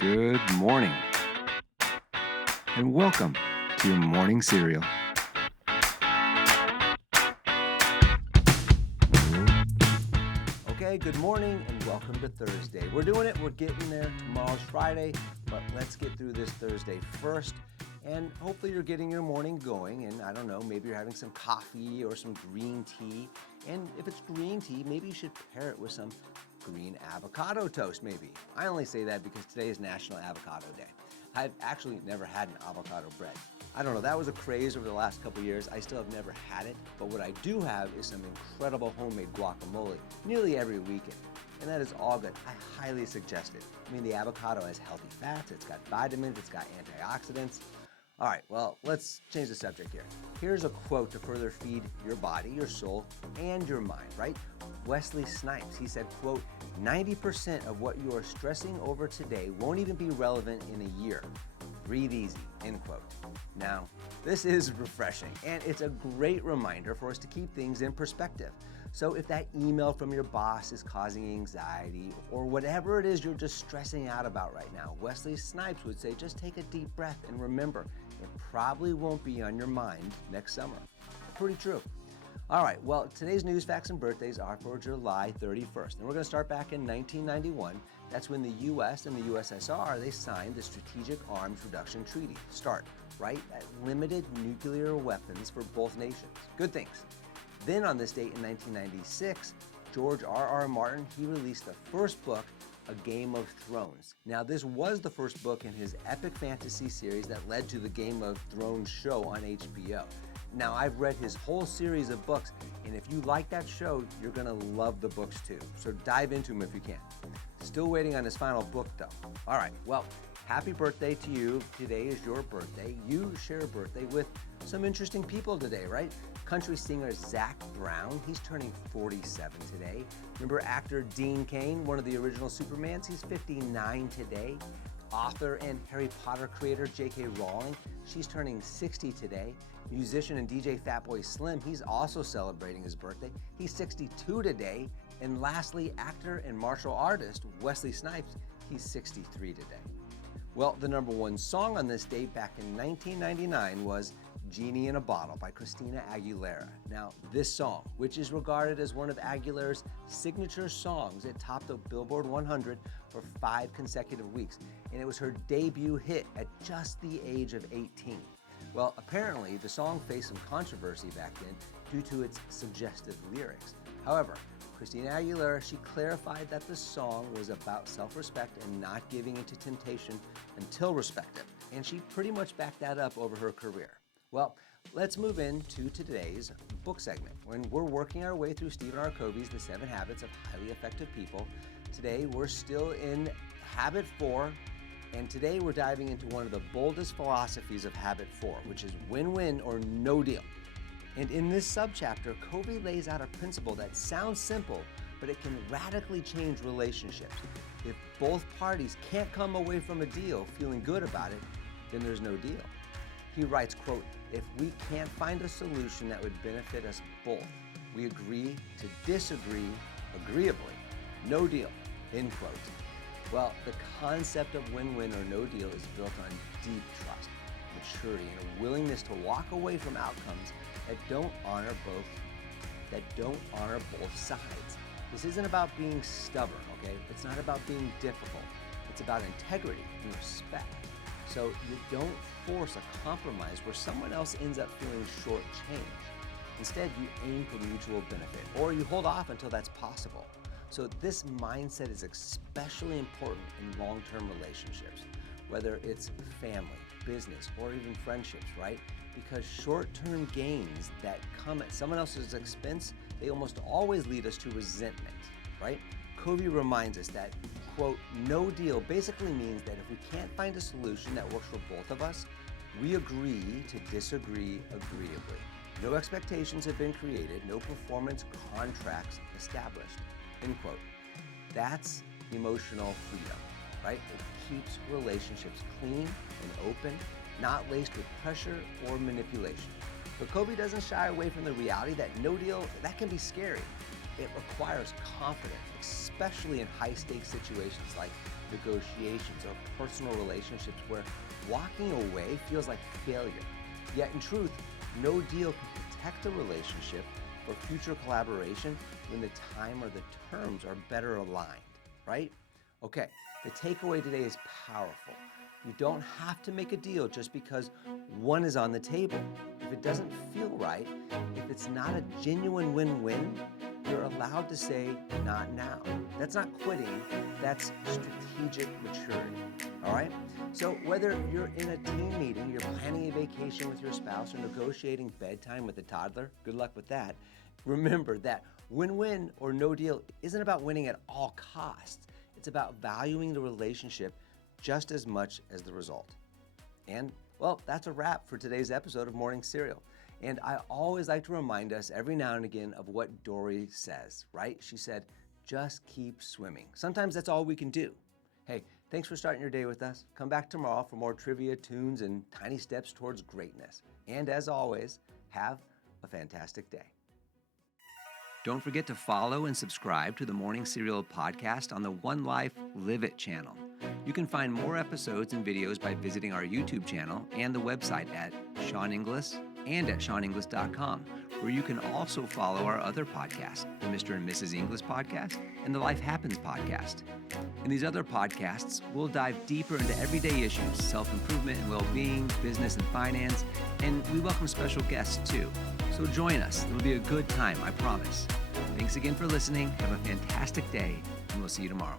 Good morning, and welcome to your morning cereal. Okay, good morning and welcome to Thursday. We're doing it, we're getting there. Tomorrow's Friday, but let's get through this Thursday first. And hopefully you're getting your morning going, and I don't know, maybe you're having some coffee or some green tea. And if it's green tea, maybe you should pair it with some green avocado toast, maybe. I only say that because today is National Avocado Day. I've actually never had an avocado bread. I don't know, that was a craze over the last couple years. I still have never had it, but what I do have is some incredible homemade guacamole nearly every weekend. And that is all good. I highly suggest it. I mean, the avocado has healthy fats, it's got vitamins, it's got antioxidants. All right, well, let's change the subject here. Here's a quote to further feed your body, your soul, and your mind, right? Wesley Snipes, he said, quote, 90% of what you are stressing over today won't even be relevant in a year. Breathe easy, end quote. Now, this is refreshing, and it's a great reminder for us to keep things in perspective. So if that email from your boss is causing anxiety, or whatever it is you're just stressing out about right now, Wesley Snipes would say, just take a deep breath and remember, it probably won't be on your mind next summer. Pretty true. All right, well, today's news, facts, and birthdays are for July 31st. And we're going to start back in 1991. That's when the U.S. and the USSR, they signed the Strategic Arms Reduction Treaty, START, right? That limited nuclear weapons for both nations. Good things. Then on this date in 1996, George R.R. Martin, he released the first book, A Game of Thrones. Now, this was the first book in his epic fantasy series that led to the Game of Thrones show on HBO. Now, I've read his whole series of books, and if you like that show, you're gonna love the books too. So dive into them if you can. Still waiting on his final book though. All right, well, happy birthday to you. Today is your birthday. You share a birthday with some interesting people today, right? Country singer Zac Brown, he's turning 47 today. Remember actor Dean Cain, one of the original Supermans? He's 59 today. Author and Harry Potter creator J.K. Rowling, she's turning 60 today. Musician and DJ Fatboy Slim, he's also celebrating his birthday. He's 62 today. And lastly, actor and martial artist Wesley Snipes, he's 63 today. Well, the number one song on this date back in 1999 was Genie in a Bottle by Christina Aguilera. Now, this song, which is regarded as one of Aguilera's signature songs, it topped the Billboard 100 for 5 consecutive weeks, and it was her debut hit at just the age of 18. Well, apparently, the song faced some controversy back then due to its suggestive lyrics. However, Christina Aguilera, she clarified that the song was about self-respect and not giving into temptation until respected, and she pretty much backed that up over her career. Well, let's move into today's book segment. When we're working our way through Stephen R. Covey's The 7 Habits of Highly Effective People, today we're still in Habit 4, and today we're diving into one of the boldest philosophies of Habit 4, which is win-win or no deal. And in this subchapter, Covey lays out a principle that sounds simple, but it can radically change relationships. If both parties can't come away from a deal feeling good about it, then there's no deal. He writes, quote, if we can't find a solution that would benefit us both, we agree to disagree agreeably. No deal, end quote. Well, the concept of win-win or no deal is built on deep trust, maturity, and a willingness to walk away from outcomes that don't honor both sides. This isn't about being stubborn, okay? It's not about being difficult. It's about integrity and respect. So you don't force a compromise where someone else ends up feeling shortchanged. Instead, you aim for mutual benefit, or you hold off until that's possible. So this mindset is especially important in long-term relationships, whether it's family, business, or even friendships, right? Because short-term gains that come at someone else's expense, they almost always lead us to resentment, right? Covey reminds us that, quote, no deal basically means that if we can't find a solution that works for both of us, we agree to disagree agreeably. No expectations have been created, no performance contracts established, end quote. That's emotional freedom, right? It keeps relationships clean and open, not laced with pressure or manipulation. But Covey doesn't shy away from the reality that no deal, that can be scary. It requires confidence, especially in high-stakes situations like negotiations, or personal relationships where walking away feels like failure. Yet in truth, no deal can protect a relationship or future collaboration when the time or the terms are better aligned, right? Okay, the takeaway today is powerful. You don't have to make a deal just because one is on the table. If it doesn't feel right, if it's not a genuine win-win, you're allowed to say, not now. That's not quitting, that's strategic maturity, all right? So whether you're in a team meeting, you're planning a vacation with your spouse, or negotiating bedtime with a toddler, good luck with that. Remember that win-win or no deal isn't about winning at all costs. It's about valuing the relationship just as much as the result. And, well, that's a wrap for today's episode of Morning Cereal. And I always like to remind us every now and again of what Dory says, right? She said, just keep swimming. Sometimes that's all we can do. Hey, thanks for starting your day with us. Come back tomorrow for more trivia, tunes, and tiny steps towards greatness. And as always, have a fantastic day. Don't forget to follow and subscribe to the Morning Cereal podcast on the One Life Live It channel. You can find more episodes and videos by visiting our YouTube channel and the website at Sean Inglis and at SeanInglis.com, where you can also follow our other podcasts, the Mr. and Mrs. Inglis podcast and the Life Happens podcast. In these other podcasts, we'll dive deeper into everyday issues, self-improvement and well-being, business and finance, and we welcome special guests too. So join us. It'll be a good time, I promise. Thanks again for listening. Have a fantastic day, and we'll see you tomorrow.